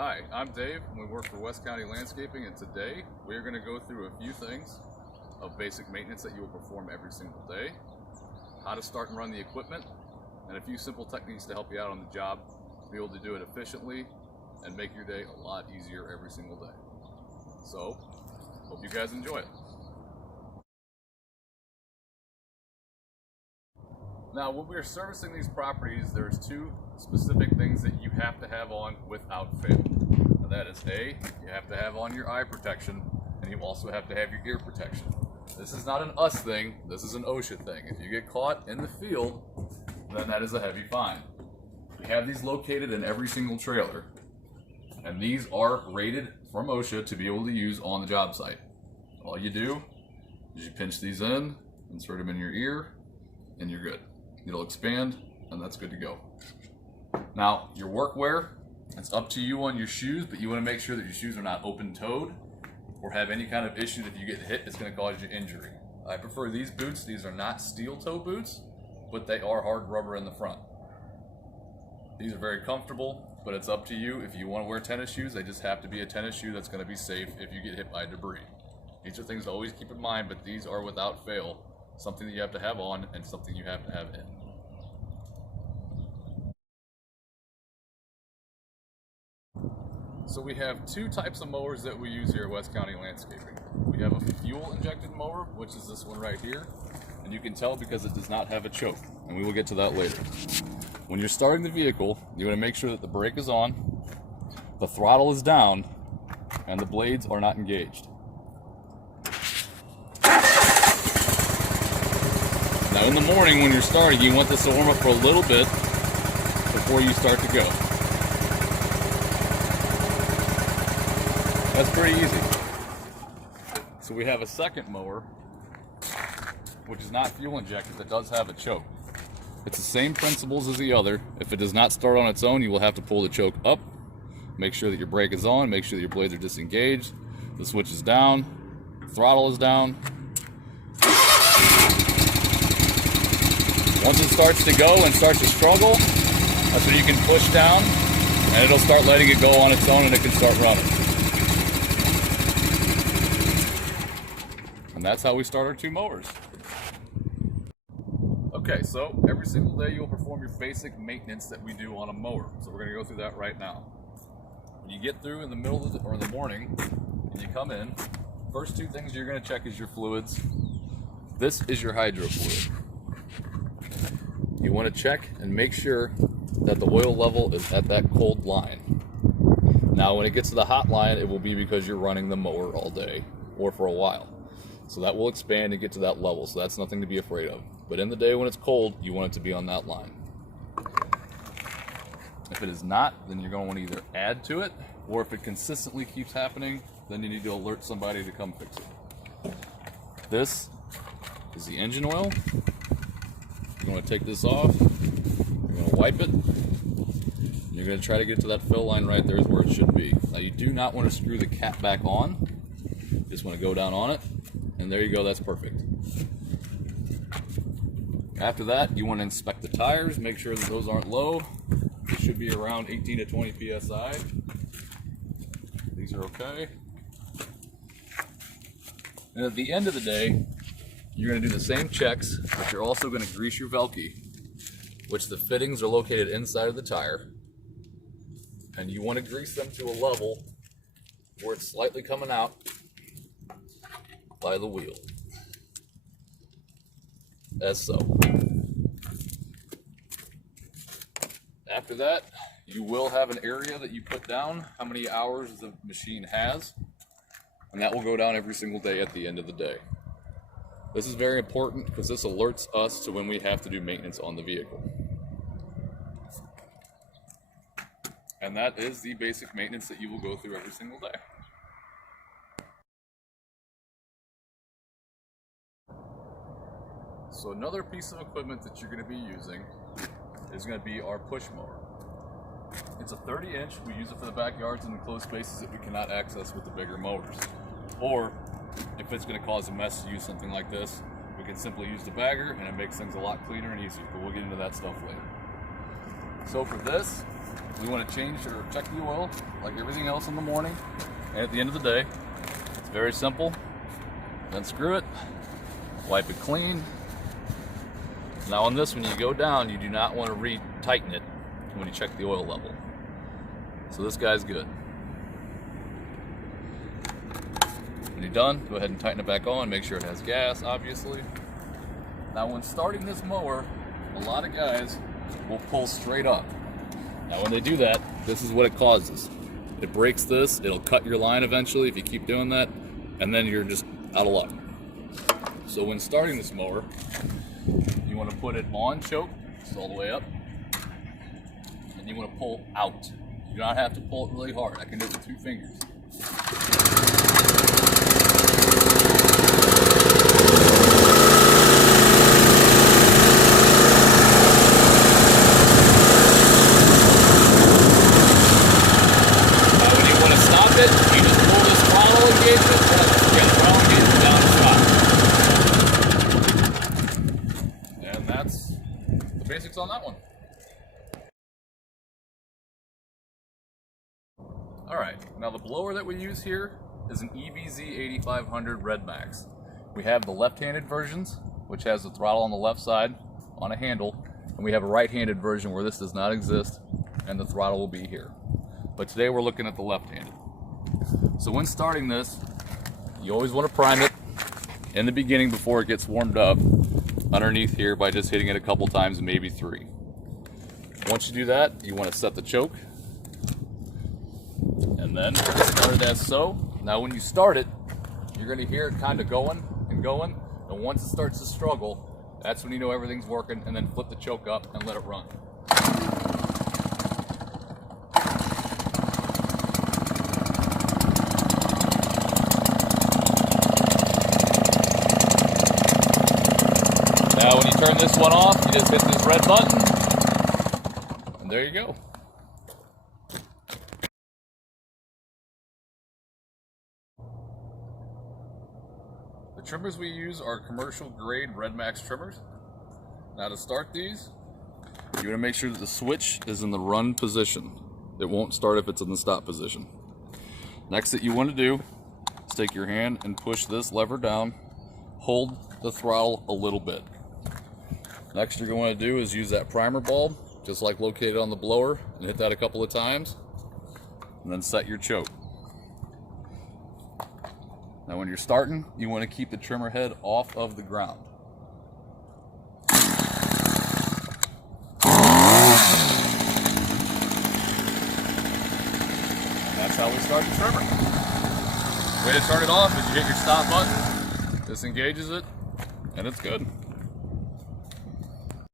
Hi, I'm Dave and we work for West County Landscaping, and today we're going to go through a few things of basic maintenance that you will perform every single day, how to start and run the equipment, and a few simple techniques to help you out on the job to be able to do it efficiently and make your day a lot easier every single day. So, hope you guys enjoy it. Now, when we're servicing these properties, there's two specific things that you have to have on without fail. And that is A, you have to have on your eye protection, and you also have to have your ear protection. This is not an us thing, this is an OSHA thing. If you get caught in the field, then that is a heavy fine. We have these located in every single trailer, and these are rated from OSHA to be able to use on the job site. All you do is you pinch these in, insert them in your ear, and you're good. It'll expand, and that's good to go. Now, your workwear, it's up to you on your shoes, but you want to make sure that your shoes are not open-toed or have any kind of issue that if you get hit, it's going to cause you injury. I prefer these boots. These are not steel-toe boots, but they are hard rubber in the front. These are very comfortable, but it's up to you. If you want to wear tennis shoes, they just have to be a tennis shoe that's going to be safe if you get hit by debris. These are things to always keep in mind, but these are without fail something that you have to have on and something you have to have in. So we have two types of mowers that we use here at West County Landscaping. We have a fuel injected mower, which is this one right here, and you can tell because it does not have a choke, and we will get to that later. When you're starting the vehicle, you want to make sure that the brake is on, the throttle is down, and the blades are not engaged. Now in the morning when you're starting, you want this to warm up for a little bit before you start to go. That's pretty easy. So we have a second mower, which is not fuel injected, that does have a choke. It's the same principles as the other. If it does not start on its own, you will have to pull the choke up, make sure that your brake is on, make sure that your blades are disengaged, the switch is down, throttle is down. Once it starts to go and starts to struggle, that's when you can push down and it'll start letting it go on its own and it can start running. And that's how we start our two mowers. Okay, so every single day you'll perform your basic maintenance that we do on a mower. So we're going to go through that right now. When you get through in the middle of or in the morning and you come in, first two things you're going to check is your fluids. This is your hydro fluid. You want to check and make sure that the oil level is at that cold line. Now when it gets to the hot line, it will be because you're running the mower all day or for a while. So that will expand and get to that level, so that's nothing to be afraid of. But in the day when it's cold, you want it to be on that line. If it is not, then you're going to want to either add to it, or if it consistently keeps happening, then you need to alert somebody to come fix it. This is the engine oil. You're going to take this off, you're going to wipe it, and you're going to try to get to that fill line right there is where it should be. Now you do not want to screw the cap back on, you just want to go down on it, and there you go, that's perfect. After that, you want to inspect the tires, make sure that those aren't low. They should be around 18 to 20 psi. These are okay. And at the end of the day, you're going to do the same checks, but you're also going to grease your Velcro, which the fittings are located inside of the tire. And you want to grease them to a level where it's slightly coming out by the wheel, as so. After that, you will have an area that you put down how many hours the machine has, and that will go down every single day at the end of the day. This is very important because this alerts us to when we have to do maintenance on the vehicle. And that is the basic maintenance that you will go through every single day. So another piece of equipment that you're going to be using is going to be our push mower. It's a 30-inch. We use it for the backyards and enclosed spaces that we cannot access with the bigger mowers. Or if it's going to cause a mess to use something like this, we can simply use the bagger and it makes things a lot cleaner and easier, but we'll get into that stuff later. So for this, we want to change or check the oil like everything else in the morning and at the end of the day. It's very simple. Then screw it, wipe it clean. Now on this, when you go down, you do not want to re-tighten it when you check the oil level. So this guy's good. When you're done, go ahead and tighten it back on, make sure it has gas, obviously. Now when starting this mower, a lot of guys will pull straight up. Now when they do that, this is what it causes. It breaks this, it'll cut your line eventually if you keep doing that, and then you're just out of luck. So when starting this mower, you want to put it on choke, just all the way up, and you want to pull out. You do not have to pull it really hard. I can do it with 2 fingers. Now when you want to stop it, you just pull this throttle engagement, down, and that's the basics on that one. Alright, now the blower that we use here is an EBZ 8500 Red Max. We have the left-handed versions, which has the throttle on the left side on a handle, and we have a right-handed version where this does not exist and the throttle will be here. But today we're looking at the left-handed. So when starting this, you always want to prime it in the beginning before it gets warmed up underneath here by just hitting it a couple times, maybe 3. Once you do that, you want to set the choke. And then start it as so. Now when you start it, you're going to hear it kind of going and going. And once it starts to struggle, that's when you know everything's working, and then flip the choke up and let it run. Now when you turn this one off, you just hit this red button, and there you go. The trimmers we use are commercial grade Red Max trimmers. Now to start these, you want to make sure that the switch is in the run position. It won't start if it's in the stop position. Next that you want to do is take your hand and push this lever down, hold the throttle a little bit. Next you're going to do is use that primer bulb, just like located on the blower, and hit that a couple of times, and then set your choke. Now when you're starting, you want to keep the trimmer head off of the ground. And that's how we start the trimmer. The way to turn it off is you hit your stop button, this engages it, and it's good.